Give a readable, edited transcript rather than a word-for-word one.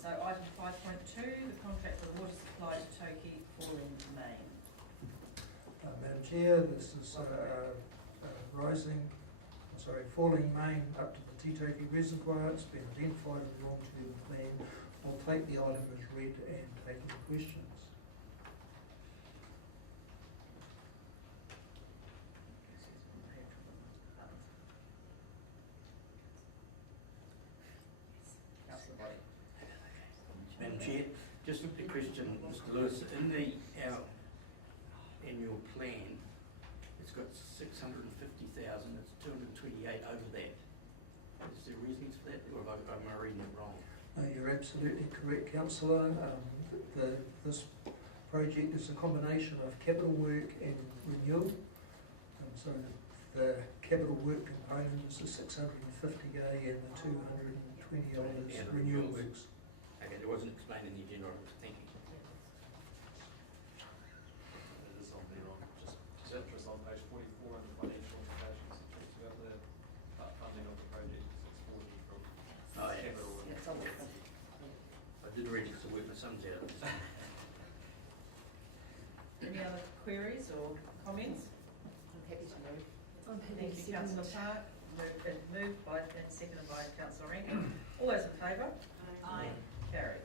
So item 5.2, the contract for the water supply to Toki Falling Main. Madam Chair, this is falling main up to the Titoki Reservoir. It's been identified in the long-term plan. I'll take the item as read and take any questions. Councillor Boyd. Madam Chair, just a question, Mr Lewis, in our annual plan, it's got 650,000, it's 228 over that. Is there reasons for that, or am I reading it wrong? You're absolutely correct, Councillor. This project is a combination of capital work and renewal. So the capital work component is the 650K and the 220 odd is Yeah, the renewal renewals. works. Okay, it wasn't explained in the agenda, thank you. It is on there on just interest on page 44 under financial implications. It talks about the funding of the project, 640 from Oh, yeah. capital. Yeah, it's all good. I did read it to work my sums out. Any other queries or comments? I'm happy to move. Thank you, Councillor Park. Moved by and seconded by Councillor Rankin. All those in favour? Aye. Carried.